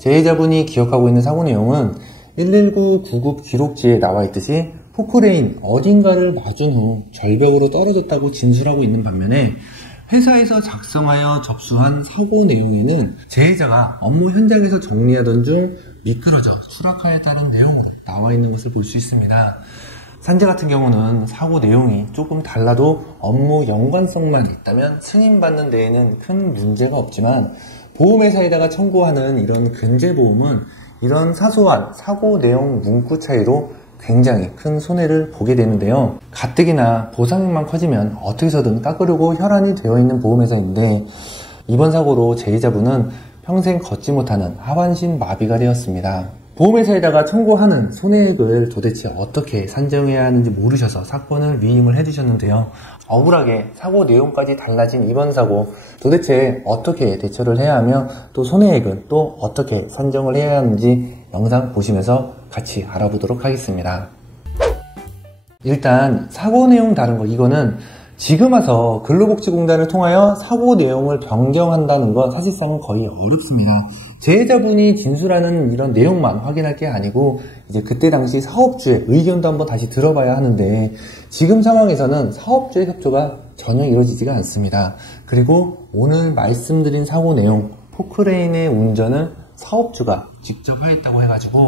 재해자분이 기억하고 있는 사고 내용은 119 구급 기록지에 나와 있듯이 포크레인 어딘가를 맞은 후 절벽으로 떨어졌다고 진술하고 있는 반면에 회사에서 작성하여 접수한 사고 내용에는 재해자가 업무 현장에서 정리하던 중 미끄러져 추락하였다는 내용으로 나와 있는 것을 볼 수 있습니다. 산재 같은 경우는 사고 내용이 조금 달라도 업무 연관성만 있다면 승인받는 데에는 큰 문제가 없지만 보험회사에다가 청구하는 이런 근제보험은 이런 사소한 사고 내용 문구 차이로 굉장히 큰 손해를 보게 되는데요. 가뜩이나 보상액만 커지면 어떻게 해서든 깎으려고 혈안이 되어 있는 보험회사인데 이번 사고로 재해자분은 평생 걷지 못하는 하반신 마비가 되었습니다. 보험회사에다가 청구하는 손해액을 도대체 어떻게 산정해야 하는지 모르셔서 사건을 위임을 해주셨는데요. 억울하게 사고 내용까지 달라진 이번 사고 도대체 어떻게 대처를 해야 하며 또 손해액은 또 어떻게 산정을 해야 하는지 영상 보시면서 같이 알아보도록 하겠습니다. 일단 사고 내용 다른 거 이거는 지금 와서 근로복지공단을 통하여 사고 내용을 변경한다는 건 사실상은 거의 어렵습니다. 재해자분이 진술하는 이런 내용만 확인할 게 아니고 이제 그때 당시 사업주의 의견도 한번 다시 들어봐야 하는데 지금 상황에서는 사업주의 협조가 전혀 이루어지지가 않습니다. 그리고 오늘 말씀드린 사고 내용 포크레인의 운전을 사업주가 직접 하였다고 해가지고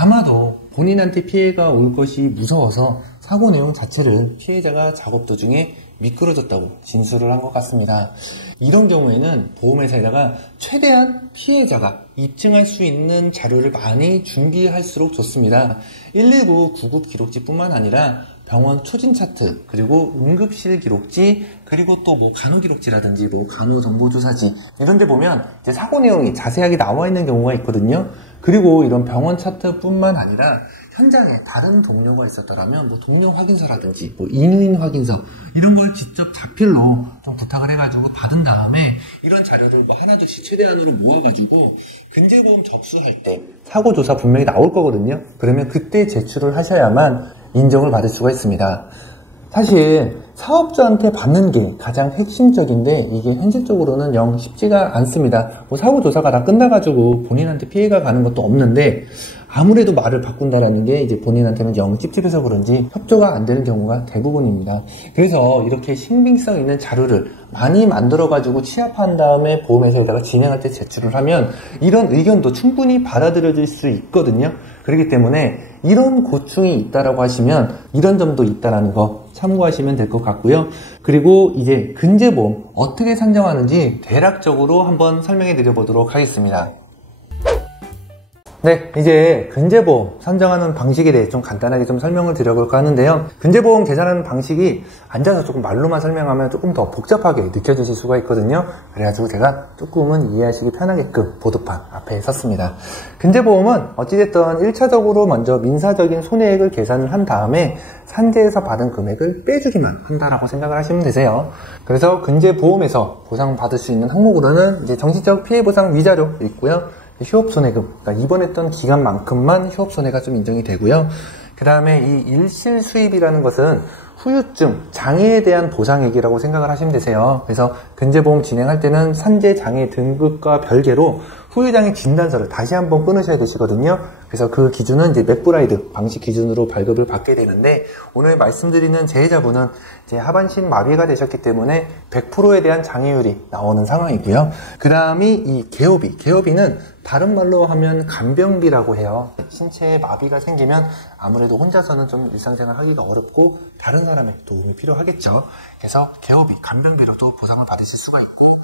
아마도 본인한테 피해가 올 것이 무서워서 사고 내용 자체를 피해자가 작업 도중에 미끄러졌다고 진술을 한 것 같습니다. 이런 경우에는 보험회사에다가 최대한 피해자가 입증할 수 있는 자료를 많이 준비할수록 좋습니다. 119 구급 기록지뿐만 아니라 병원 초진 차트, 그리고 응급실 기록지, 그리고 또 뭐 간호 기록지라든지 뭐 간호 정보조사지 이런 데 보면 이제 사고 내용이 자세하게 나와 있는 경우가 있거든요. 그리고 이런 병원 차트뿐만 아니라 현장에 다른 동료가 있었더라면 뭐 동료 확인서라든지 뭐 인후인 확인서 이런 걸 직접 자필로 좀 부탁을 해가지고 받은 다음에 이런 자료를 뭐 하나둘씩 최대한으로 모아가지고 근제보험 접수할 때 사고 조사 분명히 나올 거거든요. 그러면 그때 제출을 하셔야만 인정을 받을 수가 있습니다. 사실 사업자한테 받는 게 가장 핵심적인데 이게 현실적으로는 영 쉽지가 않습니다. 뭐 사고 조사가 다 끝나가지고 본인한테 피해가 가는 것도 없는데 아무래도 말을 바꾼다라는 게 이제 본인한테는 영 찝찝해서 그런지 협조가 안 되는 경우가 대부분입니다. 그래서 이렇게 신빙성 있는 자료를 많이 만들어가지고 취합한 다음에 보험회사에다가 진행할 때 제출을 하면 이런 의견도 충분히 받아들여질 수 있거든요. 그렇기 때문에 이런 고충이 있다라고 하시면 이런 점도 있다라는 거 참고하시면 될 것 같고요. 그리고 이제 근제보험 어떻게 산정하는지 대략적으로 한번 설명해 드려보도록 하겠습니다. 네, 이제 근제보험 산정하는 방식에 대해 좀 간단하게 좀 설명을 드려볼까 하는데요. 근제보험 계산하는 방식이 앉아서 조금 말로만 설명하면 조금 더 복잡하게 느껴지실 수가 있거든요. 그래가지고 제가 조금은 이해하시기 편하게끔 보드판 앞에 섰습니다. 근제보험은 어찌됐든 1차적으로 먼저 민사적인 손해액을 계산을 한 다음에 산재에서 받은 금액을 빼주기만 한다라고 생각을 하시면 되세요. 그래서 근제보험에서 보상받을 수 있는 항목으로는 이제 정신적 피해보상 위자료 있고요. 휴업손해금, 그러니까 입원했던 기간만큼만 휴업손해가 좀 인정이 되고요. 그 다음에 이 일실수입이라는 것은 후유증, 장애에 대한 보상액이라고 생각을 하시면 되세요. 그래서 근제보험 진행할 때는 산재장애 등급과 별개로 후유장애 진단서를 다시 한번 끊으셔야 되시거든요. 그래서 그 기준은 이제 맥브라이드 방식 기준으로 발급을 받게 되는데 오늘 말씀드리는 재해자분은 이제 하반신 마비가 되셨기 때문에 100%에 대한 장애율이 나오는 상황이고요. 그 다음이 이 개업비는 다른 말로 하면 간병비라고 해요. 신체에 마비가 생기면 아무래도 혼자서는 좀 일상생활 하기가 어렵고 다른 사람의 도움이 필요하겠죠. 그래서 개업비, 간병비로도 보상을 받으실 수가 있고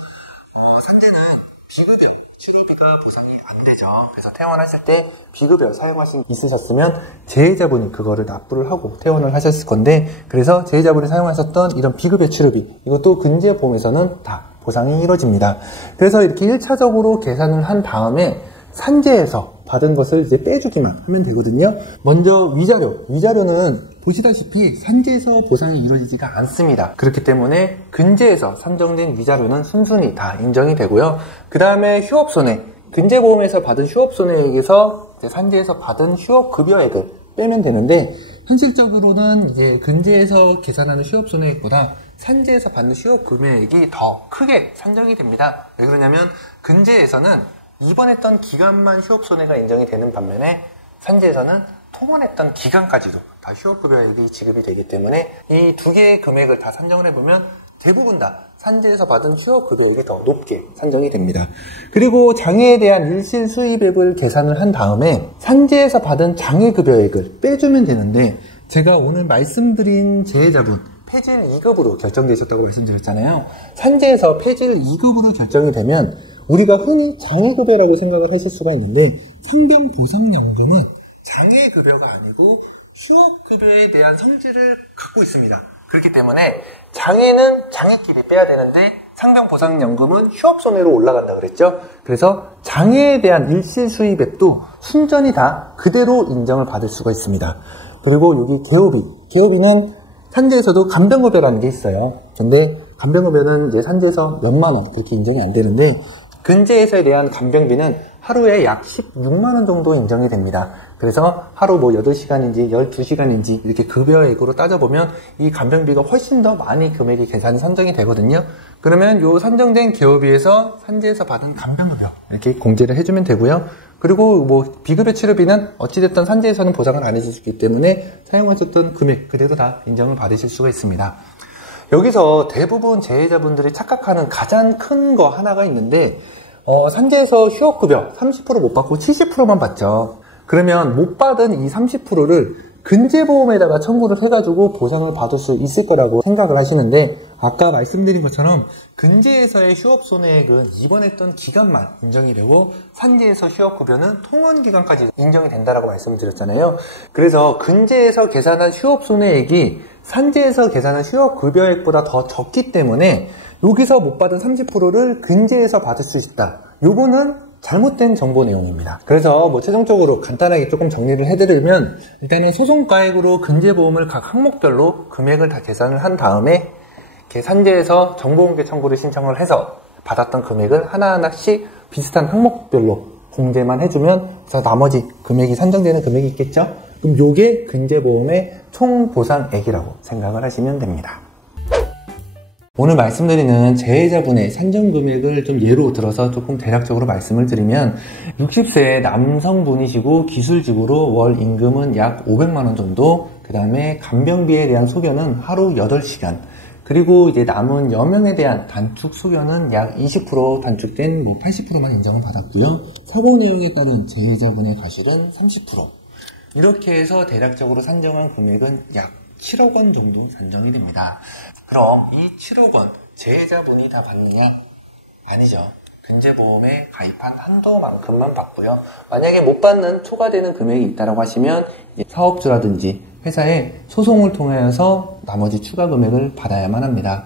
산재는 비급여 치료비가 보상이 안 되죠. 그래서 퇴원하실 때 비급여 사용하신 있으셨으면 재해자분이 그거를 납부를 하고 퇴원을 하셨을 건데 그래서 재해자분이 사용하셨던 이런 비급여 치료비 이것도 근제보험에서는 다 보상이 이루어집니다. 그래서 이렇게 1차적으로 계산을 한 다음에 산재에서 받은 것을 이제 빼주기만 하면 되거든요. 먼저 위자료는 보시다시피 산재에서 보상이 이루어지지가 않습니다. 그렇기 때문에 근제에서 산정된 위자료는 순순히 다 인정이 되고요. 그 다음에 휴업손해, 근제보험에서 받은 휴업손해액에서 이제 산재에서 받은 휴업급여액을 빼면 되는데 현실적으로는 이제 근제에서 계산하는 휴업손해액보다 산재에서 받는 휴업금액이 더 크게 산정이 됩니다. 왜 그러냐면 근제에서는 입원했던 기간만 휴업손해가 인정이 되는 반면에 산재에서는 통원했던 기간까지도 다 휴업급여액이 지급이 되기 때문에 이 두 개의 금액을 다 산정을 해보면 대부분 다 산재에서 받은 휴업급여액이 더 높게 산정이 됩니다. 그리고 장애에 대한 일실 수입액을 계산을 한 다음에 산재에서 받은 장애급여액을 빼주면 되는데, 제가 오늘 말씀드린 재해자분 폐질 2급으로 결정되셨다고 말씀드렸잖아요. 산재에서 폐질 2급으로 결정이 되면 우리가 흔히 장애급여라고 생각을 하실 수가 있는데, 상병보상연금은 장애급여가 아니고 휴업급여에 대한 성질을 갖고 있습니다. 그렇기 때문에 장애는 장애끼리 빼야 되는데 상병보상연금은 휴업손해로 올라간다 그랬죠. 그래서 장애에 대한 일시 수입액도 순전히 다 그대로 인정을 받을 수가 있습니다. 그리고 여기 개호비는 산재에서도 간병급여라는 게 있어요. 근데 간병급여는 이제 산재에서 몇만 원 그렇게 인정이 안 되는데, 근재에서에 대한 간병비는 하루에 약 16만 원 정도 인정이 됩니다. 그래서 하루 뭐 8시간인지 12시간인지 이렇게 급여액으로 따져보면 이 간병비가 훨씬 더 많이 금액이 계산이 선정이 되거든요. 그러면 요 선정된 개호비에서 산재에서 받은 간병급여 이렇게 공제를 해주면 되고요. 그리고 뭐 비급여 치료비는 어찌됐든 산재에서는 보상을 안 해줄 수 있기 때문에 사용하셨던 금액 그대로 다 인정을 받으실 수가 있습니다. 여기서 대부분 재해자분들이 착각하는 가장 큰 거 하나가 있는데, 산재에서 휴업급여 30% 못 받고 70%만 받죠. 그러면 못 받은 이 30%를 근제보험에다가 청구를 해가지고 보상을 받을 수 있을 거라고 생각을 하시는데, 아까 말씀드린 것처럼 근제에서의 휴업손해액은 입원했던 기간만 인정이 되고 산재에서 휴업급여는 통원기간까지 인정이 된다라고 말씀드렸잖아요. 그래서 근제에서 계산한 휴업손해액이 산재에서 계산한 휴업급여액보다 더 적기 때문에 여기서 못 받은 30%를 근제에서 받을 수 있다. 요거는 잘못된 정보 내용입니다. 그래서 뭐 최종적으로 간단하게 조금 정리를 해드리면, 일단은 소송가액으로 근제보험을 각 항목별로 금액을 다 계산을 한 다음에 이렇게 산재에서 정보공개 청구를 신청을 해서 받았던 금액을 하나하나씩 비슷한 항목별로 공제만 해주면, 그래서 나머지 금액이 산정되는 금액이 있겠죠? 그럼 요게 근제보험의 총보상액이라고 생각을 하시면 됩니다. 오늘 말씀드리는 재해자분의 산정금액을 좀 예로 들어서 조금 대략적으로 말씀을 드리면, 60세 남성분이시고 기술직으로 월 임금은 약 500만원 정도, 그 다음에 간병비에 대한 소견은 하루 8시간, 그리고 이제 남은 여명에 대한 단축 소견은 약 20% 단축된 80%만 인정을 받았고요. 사고 내용에 따른 재해자분의 과실은 30%. 이렇게 해서 대략적으로 산정한 금액은 약 7억 원 정도 산정이 됩니다. 그럼 이 7억 원 재해자분이 다 받느냐? 아니죠. 근제보험에 가입한 한도만큼만 받고요. 만약에 못 받는 초과되는 금액이 있다고 하시면 사업주라든지 회사에 소송을 통해서 나머지 추가 금액을 받아야만 합니다.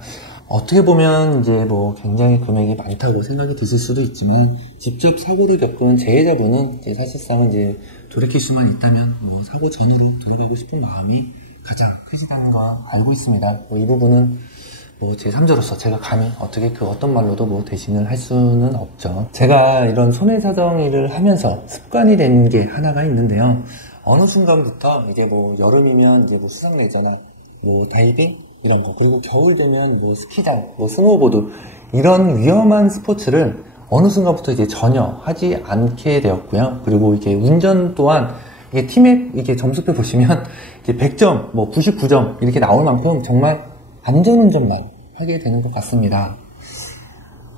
어떻게 보면 이제 뭐 굉장히 금액이 많다고 생각이 드실 수도 있지만, 직접 사고를 겪은 재해자분은 이제 사실상 이제 돌이킬 수만 있다면 뭐 사고 전으로 돌아가고 싶은 마음이 가장 크시다는 거 알고 있습니다. 이 부분은 제3자로서 제가 감히 어떻게 그 어떤 말로도 대신을 할 수는 없죠. 제가 이런 손해사정 일을 하면서 습관이 된 게 하나가 있는데요. 어느 순간부터 이제 여름이면 이제 수상레저나 다이빙 이런 거, 그리고 겨울 되면 스키장, 스노우보드 이런 위험한 스포츠를 어느 순간부터 이제 전혀 하지 않게 되었고요. 그리고 이게 운전 또한 이게 팀앱 이렇게 점수표 보시면 이제 100점, 99점 이렇게 나올 만큼 정말 안전운전만 하게 되는 것 같습니다.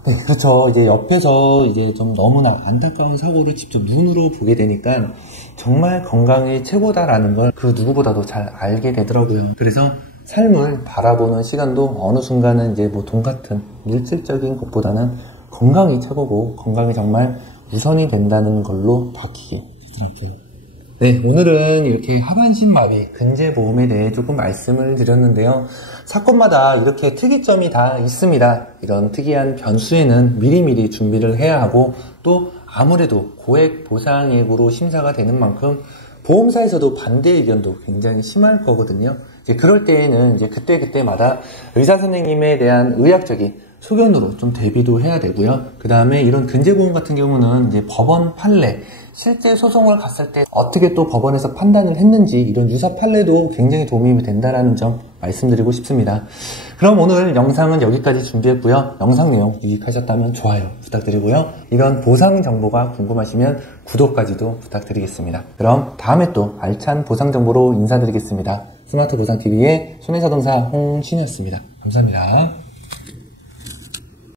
네, 그렇죠. 이제 옆에서 이제 좀 너무나 안타까운 사고를 직접 눈으로 보게 되니까 정말 건강이 최고다라는 걸 그 누구보다도 잘 알게 되더라고요. 그래서 삶을 바라보는 시간도 어느 순간은 이제 돈 같은 물질적인 것보다는 건강이 최고고 건강이 정말 우선이 된다는 걸로 바뀌게 되더라고요. 네, 오늘은 이렇게 하반신 마비 근제보험에 대해 조금 말씀을 드렸는데요. 사건마다 이렇게 특이점이 다 있습니다. 이런 특이한 변수에는 미리미리 준비를 해야 하고, 또 아무래도 고액 보상액으로 심사가 되는 만큼 보험사에서도 반대 의견도 굉장히 심할 거거든요. 이제 그럴 때에는 이제 그때마다 의사 선생님에 대한 의학적인 소견으로 좀 대비도 해야 되고요. 그 다음에 이런 근제보험 같은 경우는 이제 법원 판례, 실제 소송을 갔을 때 어떻게 또 법원에서 판단을 했는지 이런 유사 판례도 굉장히 도움이 된다는 점 말씀드리고 싶습니다. 그럼 오늘 영상은 여기까지 준비했고요. 영상 내용 유익하셨다면 좋아요 부탁드리고요. 이런 보상 정보가 궁금하시면 구독까지도 부탁드리겠습니다. 그럼 다음에 또 알찬 보상 정보로 인사드리겠습니다. 스마트 보상TV의 손해자동사 홍신이었습니다. 감사합니다.